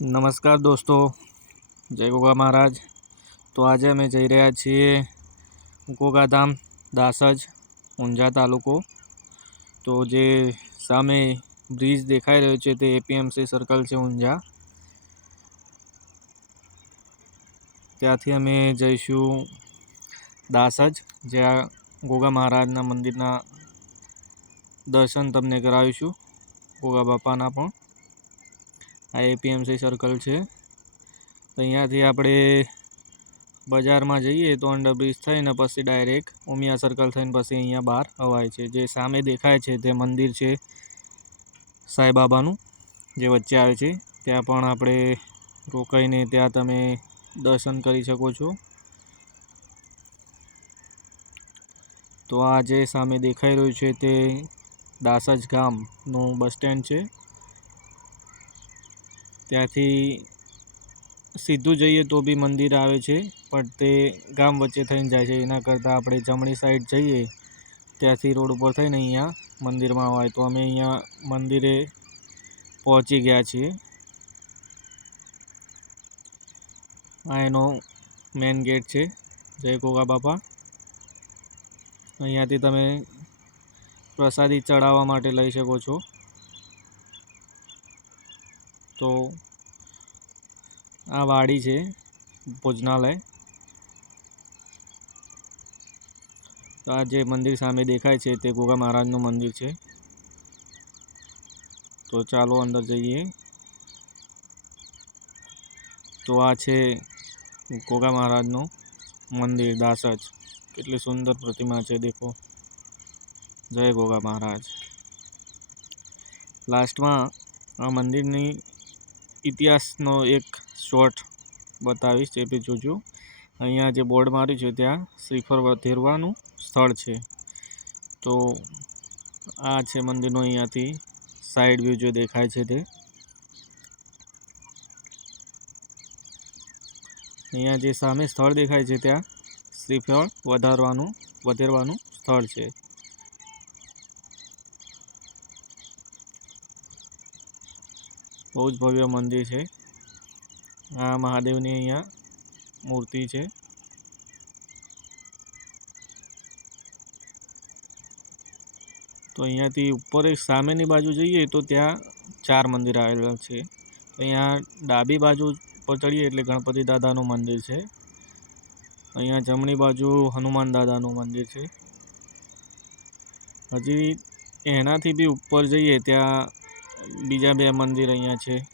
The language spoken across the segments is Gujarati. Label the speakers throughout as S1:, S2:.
S1: નમસ્કાર દોસ્તો, જય ગોગા મહારાજ. તો આજે અમે જઈ રહ્યા છીએ ગોગાધામ દાસજ ઊંઝા તાલુકો. તો જે સામે બ્રિજ દેખાઈ રહ્યો છે તે એપીએમસી સર્કલ છે ઊંઝા. ત્યાંથી અમે જઈશું દાસજ, જ્યાં ગોગા મહારાજના મંદિરના દર્શન તમને કરાવીશું. ગોગા બાપાના પણ. આ એપીએમસી સર્કલ છે. તો અહીંયાથી આપણે બજારમાં જઈએ તો અંડરબ્રિજ થઈને પછી ડાયરેક્ટ ઉમિયા સર્કલ થઈને પછી અહીંયા બહાર અવાય છે. જે સામે દેખાય છે તે મંદિર છે સાંઈબાબાનું, જે વચ્ચે આવે છે. ત્યાં પણ આપણે રોકાઈને ત્યાં તમે દર્શન કરી શકો છો. તો આ જે સામે દેખાઈ રહ્યું છે તે દાસજ ગામનું બસ સ્ટેન્ડ છે. ત્યાંથી સીધું જઈએ તો બી મંદિર આવે છે, પણ તે ગામ વચ્ચે થઈને જાય છે. એના કરતાં આપણે જમણી સાઈડ જઈએ, ત્યાંથી રોડ ઉપર થઈને અહીંયા મંદિરમાં હોય. તો અમે અહીંયા મંદિરે પહોંચી ગયા છીએ. આ એનો મેન ગેટ છે. જય ગોગા બાપા. અહીંયાથી તમે પ્રસાદી ચડાવવા માટે લઈ શકો છો. તો આ વાડી છે ભોજનાલય. તો આ જે મંદિર સામે દેખાય છે તે ગોગા મહારાજનું મંદિર છે. તો ચાલો અંદર જઈએ. તો આ છે ગોગા મહારાજનું મંદિર, દાસજ. કેટલી સુંદર પ્રતિમા છે, દેખો. જય ગોગા મહારાજ. લાસ્ટમાં આ મંદિરની ઇતિહાસનો એક શોર્ટ બતાવીશ એ બી જોજો. અહીંયા જે બોર્ડ માર્યું છે ત્યાં શ્રીફળ વધેરવાનું સ્થળ છે. તો આ છે મંદિરનો અહીંયાથી સાઈડ વ્યૂ જે દેખાય છે તે. અહીંયા જે સામે સ્થળ દેખાય છે ત્યાં શ્રીફળ વધારવાનું, વધેરવાનું સ્થળ છે. બહુ જ ભવ્ય મંદિર છે. આ મહાદેવની અહીંયા મૂર્તિ છે. તો અહીંયાથી ઉપર એક સામેની બાજુ જઈએ તો ત્યાં ચાર મંદિર આવેલા છે. અહીંયા ડાબી બાજુ પર ચડીએ એટલે ગણપતિ દાદાનું મંદિર છે. અહીંયા જમણી બાજુ હનુમાન દાદાનું મંદિર છે. હજી એનાથી બી ઉપર જઈએ ત્યાં બીજા બે મંદિર અહીંયા છે.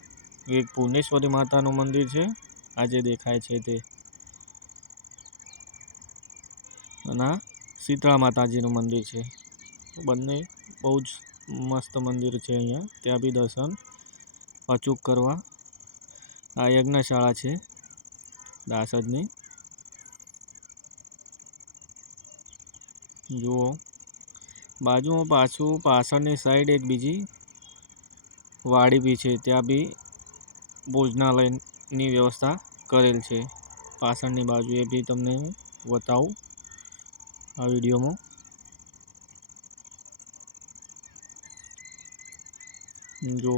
S1: એક ભુવનેશ્વરી માતાનું મંદિર છે. આજે દેખાય છે તે. અને આ શીતળા માતાજીનું મંદિર છે. બંને બહુ જ મસ્ત મંદિર છે અહીંયા. ત્યાં બી દર્શન અચૂક કરવા. આ યજ્ઞશાળા છે. દાસજની. જુઓ. બાજુમાં પાછું પાછળની સાઈડ એક બીજી વાડી બી છે, ત્યાં બી ભોજનાલયની વ્યવસ્થા કરેલ છે. પાછળની બાજુ એ બી તમને બતાવું આ વિડીયોમાં. જો,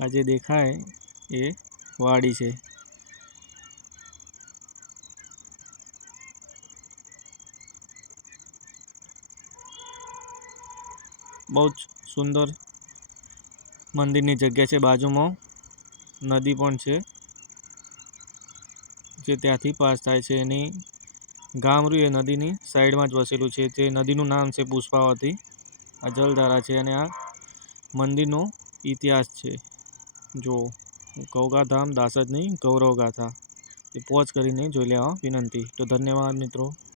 S1: આ જે દેખાય એ વાડી છે. બહુ જ સુંદર મંદિરની જગ્યા છે બાજુમાં. નદી પણ છે, જે ત્યાંથી પાસ થાય છે. એની ગામરુ એ નદીની સાઈડમાં જ વસેલું છે. તે નદીનું નામ છે પુષ્પાવતી. આ જલધારા છે અને આ મંદિરનો ઇતિહાસ છે. જો ગૌગાધામ દાસજની ગૌરવ ગાથા. એ પોઝ કરીને જોઈ લેવા વિનંતી. તો ધન્યવાદ મિત્રો.